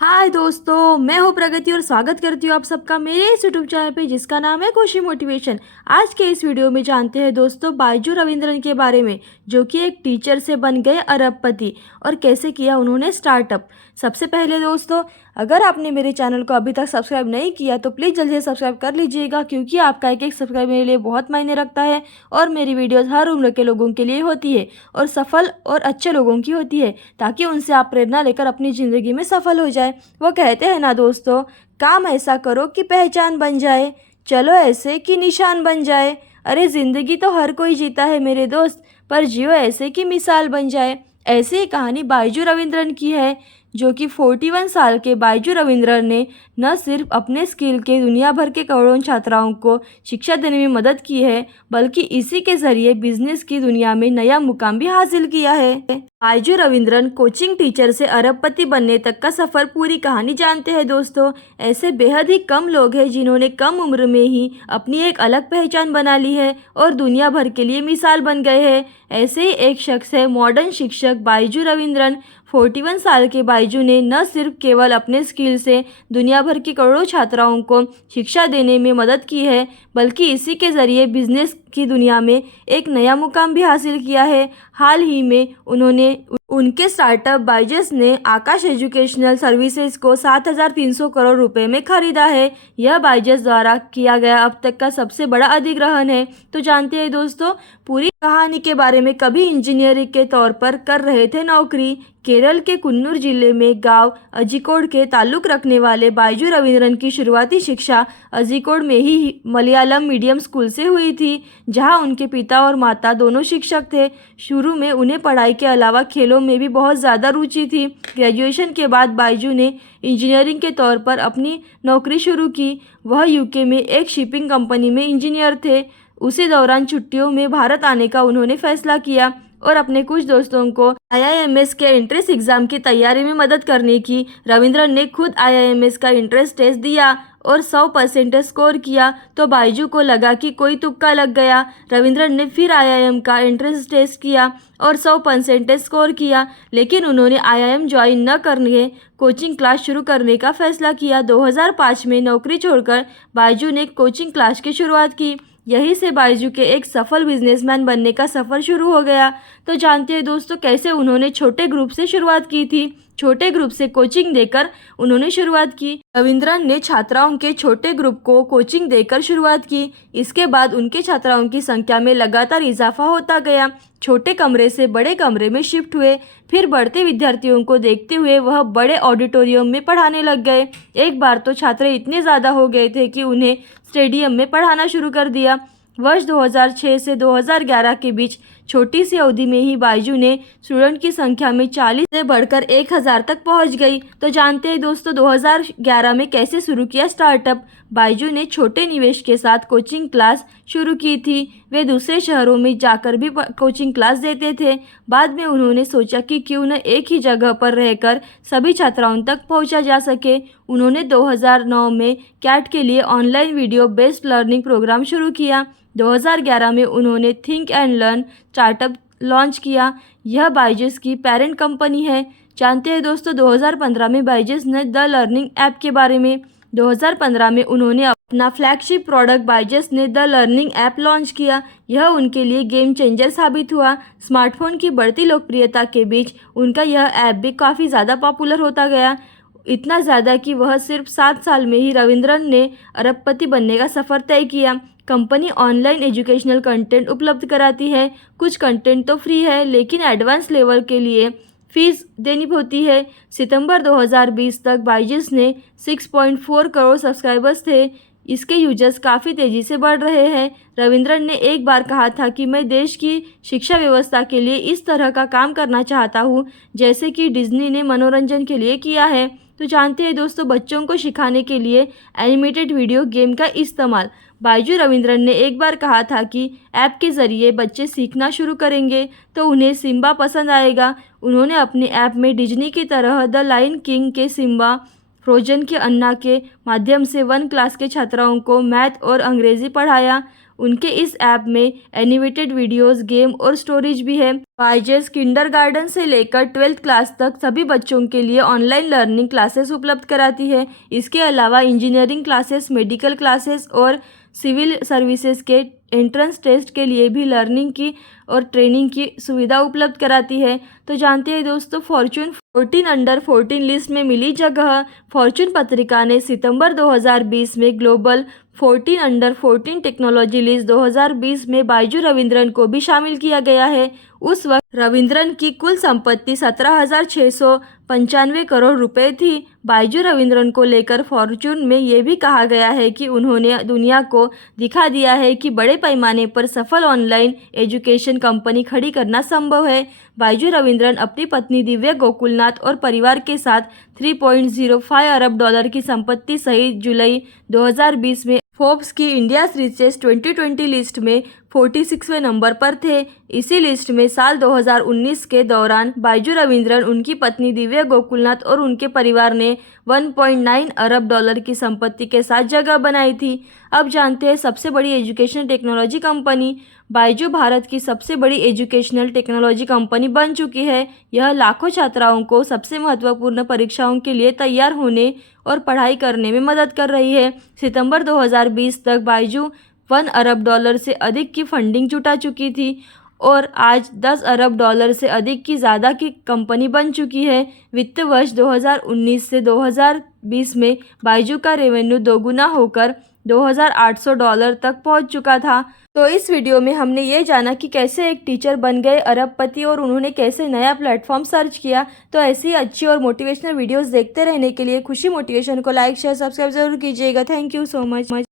हाय दोस्तों, मैं हूँ प्रगति और स्वागत करती हूँ आप सबका मेरे इस यूट्यूब चैनल पे जिसका नाम है खुशी मोटिवेशन। आज के इस वीडियो में जानते हैं दोस्तों बायजू रविंद्रन के बारे में, जो कि एक टीचर से बन गए अरबपति और कैसे किया उन्होंने स्टार्टअप। सबसे पहले दोस्तों, अगर आपने मेरे चैनल को अभी तक सब्सक्राइब नहीं किया तो प्लीज़ जल्दी से सब्सक्राइब कर लीजिएगा, क्योंकि आपका एक एक सब्सक्राइब मेरे लिए बहुत मायने रखता है। और मेरी वीडियोज़ हर उम्र के लोगों के लिए होती है और सफल और अच्छे लोगों की होती है, ताकि उनसे आप प्रेरणा लेकर अपनी ज़िंदगी में सफल हो जाए। वो कहते हैं ना दोस्तों, काम ऐसा करो कि पहचान बन जाए, चलो ऐसे कि निशान बन जाए। अरे ज़िंदगी तो हर कोई जीता है मेरे दोस्त, पर जियो ऐसे कि मिसाल बन जाए। ऐसी ही कहानी बायजू रविंद्रन की है, जो कि 41 साल के बायजू रविंद्रन ने न सिर्फ अपने स्किल के दुनिया भर के करोड़ों छात्राओं को शिक्षा देने में मदद की है, बल्कि इसी के ज़रिए बिजनेस की दुनिया में नया मुकाम भी हासिल किया है। बायजू रविंद्रन कोचिंग टीचर से अरबपति बनने तक का सफ़र पूरी कहानी जानते हैं दोस्तों। ऐसे बेहद ही कम लोग हैं जिन्होंने कम उम्र में ही अपनी एक अलग पहचान बना ली है और दुनिया भर के लिए मिसाल बन गए हैं। ऐसे ही एक शख्स है मॉडर्न शिक्षक बायजू रविंद्रन। 41 साल के बायजू ने न सिर्फ केवल अपने स्किल से दुनिया भर की करोड़ों छात्राओं को शिक्षा देने में मदद की है, बल्कि इसी के ज़रिए बिजनेस की दुनिया में एक नया मुकाम भी हासिल किया है। हाल ही में उनके स्टार्टअप बायजस ने आकाश एजुकेशनल सर्विसेज को 7,300 करोड़ रुपए में खरीदा है। यह बायजस द्वारा किया गया अब तक का सबसे बड़ा अधिग्रहण है। तो जानते हैं दोस्तों पूरी कहानी के बारे में। कभी इंजीनियरिंग के तौर पर कर रहे थे नौकरी। केरल के कुन्नूर जिले में गांव अजीकोड के ताल्लुक रखने वाले बायजू रविंद्रन की शुरुआती शिक्षा अजीकोड में ही मलयालम मीडियम स्कूल से हुई थी, जहां उनके पिता और माता दोनों शिक्षक थे। शुरू में उन्हें पढ़ाई के अलावा खेलों में भी बहुत ज़्यादा रुचि थी। ग्रेजुएशन के बाद बायजू ने इंजीनियरिंग के तौर पर अपनी नौकरी शुरू की। वह यूके में एक शिपिंग कंपनी में इंजीनियर थे। उसी दौरान छुट्टियों में भारत आने का उन्होंने फैसला किया और अपने कुछ दोस्तों को आईआईएमएस के एंट्रेंस एग्ज़ाम की तैयारी में मदद करने की। रविंद्रन ने खुद आईआईएमएस का एंट्रेंस टेस्ट दिया और 100% स्कोर किया, तो बायजू को लगा कि कोई तुक्का लग गया। रविंद्रन ने फिर आईआईएम का एंट्रेंस टेस्ट किया और 100% स्कोर किया, लेकिन उन्होंने आईआईएम ज्वाइन न करके कोचिंग क्लास शुरू करने का फैसला किया। 2005 में नौकरी छोड़कर बायजू ने कोचिंग क्लास की शुरुआत की। यहीं से बायजू के एक सफल बिजनेसमैन बनने का सफ़र शुरू हो गया। तो जानते हैं दोस्तों कैसे उन्होंने छोटे ग्रुप से शुरुआत की थी। छोटे ग्रुप से कोचिंग देकर उन्होंने शुरुआत की। रविंद्रन ने छात्राओं के छोटे ग्रुप को कोचिंग देकर शुरुआत की। इसके बाद उनके छात्राओं की संख्या में लगातार इजाफा होता गया। छोटे कमरे से बड़े कमरे में शिफ्ट हुए। फिर बढ़ते विद्यार्थियों को देखते हुए वह बड़े ऑडिटोरियम में पढ़ाने लग गए। एक बार तो छात्र इतने ज़्यादा हो गए थे कि उन्हें स्टेडियम में पढ़ाना शुरू कर दिया। वर्ष 2006 से 2011 के बीच छोटी सी अवधि में ही बायजू ने स्टूडेंट की संख्या में 40 से बढ़कर 1,000 तक पहुंच गई। तो जानते हैं दोस्तों 2011 में कैसे शुरू किया स्टार्टअप। बायजू ने छोटे निवेश के साथ कोचिंग क्लास शुरू की थी। वे दूसरे शहरों में जाकर भी कोचिंग क्लास देते थे। बाद में उन्होंने सोचा कि क्यों न एक ही जगह पर रहकर सभी छात्राओं तक पहुंचा जा सके। उन्होंने 2009 में कैट के लिए online video based learning program शुरू किया। 2011 में उन्होंने think and learn startup launch किया। यह बायजूस की पेरेंट कंपनी है। जानते हैं दोस्तों 2015 में बायजूस ने द लर्निंग ऐप के बारे में। 2015 में उन्होंने अपना फ्लैगशिप प्रोडक्ट बायजूस ने द लर्निंग ऐप लॉन्च किया। यह उनके लिए गेम चेंजर साबित हुआ। स्मार्टफोन की बढ़ती लोकप्रियता के बीच उनका यह ऐप भी काफ़ी ज़्यादा पॉपुलर होता गया। इतना ज़्यादा कि वह सिर्फ 7 साल में ही रविंद्रन ने अरबपति बनने का सफ़र तय किया। कंपनी ऑनलाइन एजुकेशनल कंटेंट उपलब्ध कराती है। कुछ कंटेंट तो फ्री है, लेकिन एडवांस लेवल के लिए फीस देनी होती है। सितंबर 2020 तक बायजूस ने 6.4 करोड़ सब्सक्राइबर्स थे। इसके यूजर्स काफ़ी तेज़ी से बढ़ रहे हैं। रविंद्रन ने एक बार कहा था कि मैं देश की शिक्षा व्यवस्था के लिए इस तरह का काम करना चाहता हूँ, जैसे कि डिज्नी ने मनोरंजन के लिए किया है। तो जानते हैं दोस्तों बच्चों को सिखाने के लिए एनिमेटेड वीडियो गेम का इस्तेमाल। बायजू रविंद्रन ने एक बार कहा था कि ऐप के ज़रिए बच्चे सीखना शुरू करेंगे तो उन्हें सिम्बा पसंद आएगा। उन्होंने अपने ऐप में डिज्नी की तरह द लायन किंग के सिम्बा फ्रोजन के अन्ना के माध्यम से 1 क्लास के छात्राओं को मैथ और अंग्रेजी पढ़ाया। उनके इस ऐप में एनिमेटेड वीडियोस, गेम और स्टोरीज भी है। बायजूस किंडरगार्टन से लेकर 12th क्लास तक सभी बच्चों के लिए ऑनलाइन लर्निंग क्लासेस उपलब्ध कराती है। इसके अलावा इंजीनियरिंग क्लासेस, मेडिकल क्लासेस और सिविल सर्विसेज के एंट्रेंस टेस्ट के लिए भी लर्निंग की और ट्रेनिंग की सुविधा उपलब्ध कराती है। तो जानते हैं दोस्तों, फॉर्च्यून 14 अंडर 14 लिस्ट में मिली जगह। फॉर्च्यून पत्रिका ने सितंबर 2020 में ग्लोबल 14 अंडर 14 टेक्नोलॉजी लिस्ट 2020 में बायजू रविंद्रन को भी शामिल किया गया है। उस वक्त रविंद्रन की कुल संपत्ति 17,695 करोड़ रुपए थी। बायजू रविंद्रन को लेकर फॉर्च्यून में ये भी कहा गया है कि उन्होंने दुनिया को दिखा दिया है कि बड़े पैमाने पर सफल ऑनलाइन एजुकेशन कंपनी खड़ी करना संभव है। बायजू रविंद्रन अपनी पत्नी दिव्या गोकुलनाथ और परिवार के साथ 3.05 अरब डॉलर की संपत्ति सहित जुलाई 2020 में फोर्ब्स की इंडिया रिचेस्ट 2020 लिस्ट में 46वें नंबर पर थे। इसी लिस्ट में साल 2019 के दौरान बायजू रविंद्रन, उनकी पत्नी दिव्या गोकुलनाथ और उनके परिवार ने 1.9 अरब डॉलर की संपत्ति के साथ जगह बनाई थी। अब जानते हैं सबसे बड़ी education technology company. Byju Bharat की सबसे बड़ी एजुकेशनल टेक्नोलॉजी कंपनी बन चुकी है। यह लाखों छात्राओं को सबसे महत्वपूर्ण परीक्षाओं के लिए तैयार होने और पढ़ाई करने में मदद कर रही है। सितंबर 2020 तक बायजू 1 अरब डॉलर से अधिक की फंडिंग जुटा चुकी थी और आज 10 अरब डॉलर से अधिक की ज़्यादा की कंपनी बन चुकी है। वित्त वर्ष 2019 से 2020 में बायजू का रेवेन्यू दोगुना होकर $2,800 तक पहुंच चुका था। तो इस वीडियो में हमने ये जाना कि कैसे एक टीचर बन गए अरबपति और उन्होंने कैसे नया प्लेटफॉर्म सर्च किया। तो ऐसी अच्छी और मोटिवेशनल वीडियोस देखते रहने के लिए खुशी मोटिवेशन को लाइक, शेयर, सब्सक्राइब जरूर कीजिएगा। Thank you so much.